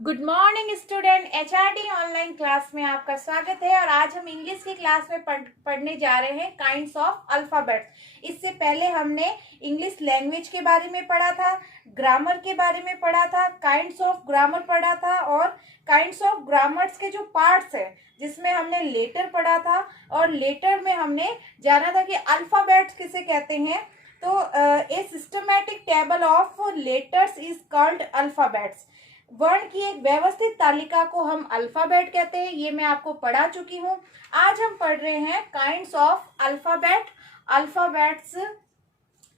Good morning student, HRD online class में आपका स्वागत है। और आज हम इंग्लिश की क्लास में पढ़ने जा रहे हैं काइंड्स ऑफ अल्फाबेट्स। इससे पहले हमने इंग्लिश लैंग्वेज के बारे में पढ़ा था, ग्रामर के बारे में पढ़ा था, काइंड्स ऑफ ग्रामर पढ़ा था और काइंड्स ऑफ ग्रामर्स के जो पार्ट्स है जिसमें हमने लेटर पढ़ा था। और लेटर में हमने जाना था कि अल्फाबेट्स किसे कहते हैं। तो a systematic table of letters is called alphabets. वर्ण की एक व्यवस्थित तालिका को हम अल्फाबेट कहते हैं। ये मैं आपको पढ़ा चुकी हूँ। आज हम पढ़ रहे हैं काइंड्स ऑफ अल्फाबेट। अल्फाबेट्स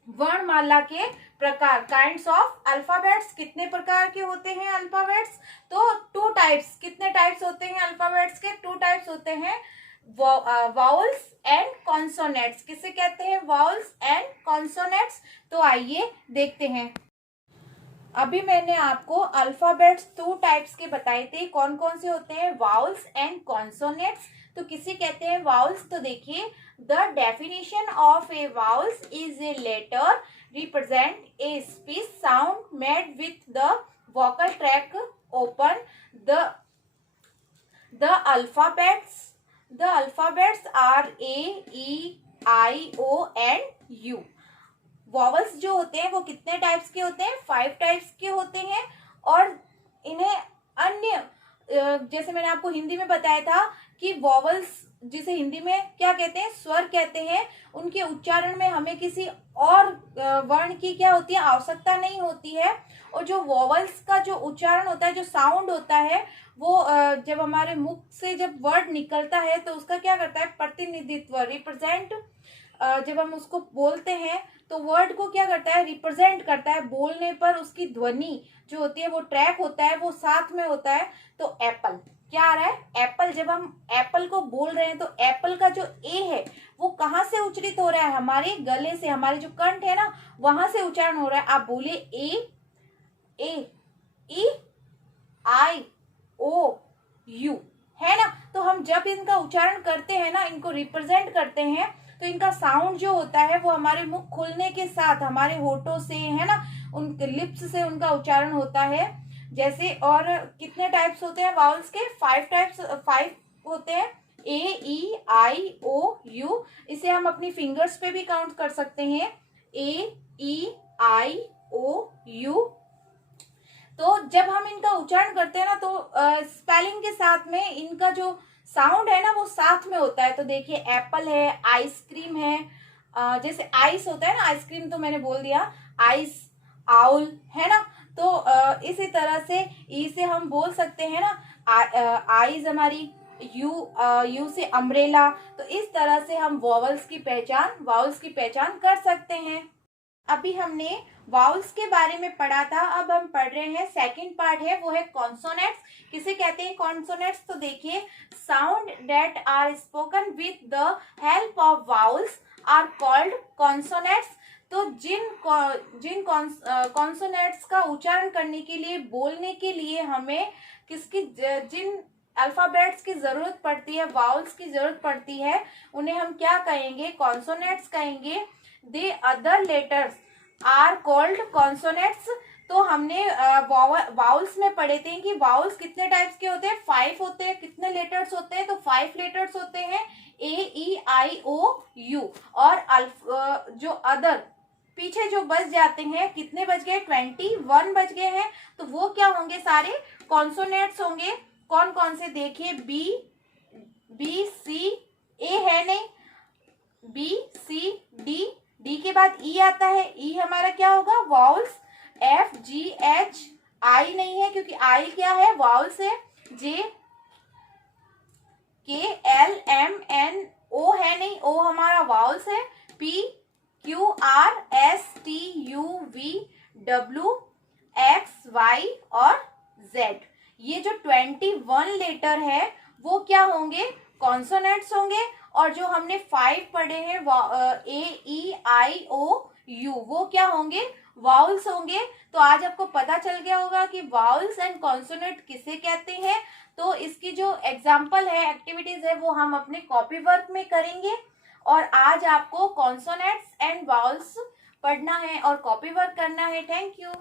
वर्णमाला के प्रकार। काइंड्स ऑफ अल्फाबेट्स कितने प्रकार के होते हैं अल्फाबेट्स? तो टू टाइप्स। कितने टाइप्स होते हैं अल्फाबेट्स के? टू टाइप्स होते हैं, वाउल्स एंड कॉन्सोनेंट्स। किसे कहते हैं? Vowels and consonants. तो आइए देखते हैं। अभी मैंने आपको अल्फाबेट्स टू टाइप्स के बताए थे। कौन कौन से होते हैं? Vowels and consonants. तो किसे कहते हैं वाउल्स? तो देखिए, the definition of a vowels is a letter represent a speech sound made with the vocal tract open. The alphabets are A, E, I, O and U. Vowels जो होते हैं वो कितने टाइप्स के होते हैं? 5 टाइप्स के होते हैं। और इन्हें अन्य, जैसे मैंने आपको हिंदी में बताया था कि वॉवल्स जिसे हिंदी में क्या कहते हैं? स्वर कहते हैं। उनके उच्चारण में हमें किसी और वर्ण की क्या होती है? आवश्यकता नहीं होती है। और जो वॉवल्स का जो उच्चारण होता है, जो साउंड होता है, वो जब हमारे मुख से जब वर्ड निकलता है तो उसका क्या करता है? प्रतिनिधित्व, रिप्रेजेंट। जब हम उसको बोलते हैं तो वर्ड को क्या करता है? रिप्रेजेंट करता है। बोलने पर उसकी ध्वनि जो होती है वो ट्रैक होता है, वो साथ में होता है। तो एप्पल क्या आ रहा है? एप्पल। जब हम एप्पल को बोल रहे हैं तो एप्पल का जो ए है वो कहाँ से उच्चारित हो रहा है? हमारे गले से, हमारे जो कंठ है ना, वहां से उच्चारण हो रहा है। आप बोलिए ए, ई, आई, ओ, यू, है ना। तो हम जब इनका उच्चारण करते हैं ना, इनको रिप्रेजेंट करते हैं, तो इनका साउंड जो होता है वो हमारे मुख खुलने के साथ हमारे होठों से, है ना, उनके लिप्स से उनका उच्चारण होता है। जैसे, और कितने टाइप्स होते हैं वाउल्स के? 5 होते हैं। ए, ई, आई, ओ, यू। इसे हम अपनी फिंगर्स पे भी काउंट कर सकते हैं। ए, ई, आई, ओ, यू। तो जब हम इनका उच्चारण करते हैं ना, तो स्पेलिंग के साथ में इनका जो साउंड है ना वो साथ में होता है। तो देखिए, एप्पल है, आइसक्रीम है, जैसे आइस होता है ना, आइसक्रीम तो मैंने बोल दिया, आइस, आउल, है ना। तो इसी तरह से ई से हम बोल सकते हैं ना, आइज हमारी, यू से अम्ब्रेला। तो इस तरह से हम वाउल्स की पहचान कर सकते हैं। अभी हमने वाउल्स के बारे में पढ़ा था। अब हम पढ़ रहे हैं, सेकंड पार्ट है, वो है कॉन्सोनेंट्स। किसे कहते हैं कॉन्सोनेंट्स? तो देखिए, sound that are spoken with the help of vowels are called consonants. तो जिन कॉन्सोनेंट्स का उच्चारण करने के लिए, बोलने के लिए हमें जिन अल्फाबेट्स की जरूरत पड़ती है, वाउल्स की जरूरत पड़ती है, उन्हें हम क्या कहेंगे? कॉन्सोनेंट्स कहेंगे। The other letters are called consonants. तो हमने वाउल्स में पढ़े थे कि वाउल्स कितने टाइप्स के होते हैं? 5 होते हैं। कितने लेटर्स होते हैं? तो 5 लेटर्स होते हैं, ए, ई, आई, ओ, यू। और जो अदर पीछे जो बच जाते हैं, कितने बच गए? 21 बच गए हैं। तो वो क्या होंगे? सारे कॉन्सोनेंट्स होंगे। कौन कौन से? देखिए, बी, सी, ए है नहीं, बी, सी, डी, डी के बाद ई आता है। ई हमारा क्या होगा? वाउल्स। एफ, जी, एच, आई नहीं है क्योंकि आई क्या है? वाउल्स है। जे, के, एल, एम, एन, ओ है नहीं, ओ हमारा वाउल्स है। P, Q, R, S, T, U, V, W, X, Y और जेड। ये जो 21 लेटर है वो क्या होंगे? कॉन्सोनेंट्स होंगे। और जो हमने 5 पढ़े हैं, ए, ई, आई, ओ, यू, वो क्या होंगे? वाउल्स होंगे। तो आज आपको पता चल गया होगा कि वाउल्स एंड कॉन्सोनेंट किसे कहते हैं। तो इसकी जो एग्जाम्पल है, एक्टिविटीज है, वो हम अपने कॉपी वर्क में करेंगे। और आज आपको कॉन्सोनेंट्स एंड वाउल्स पढ़ना है और कॉपी वर्क करना है। Thank you.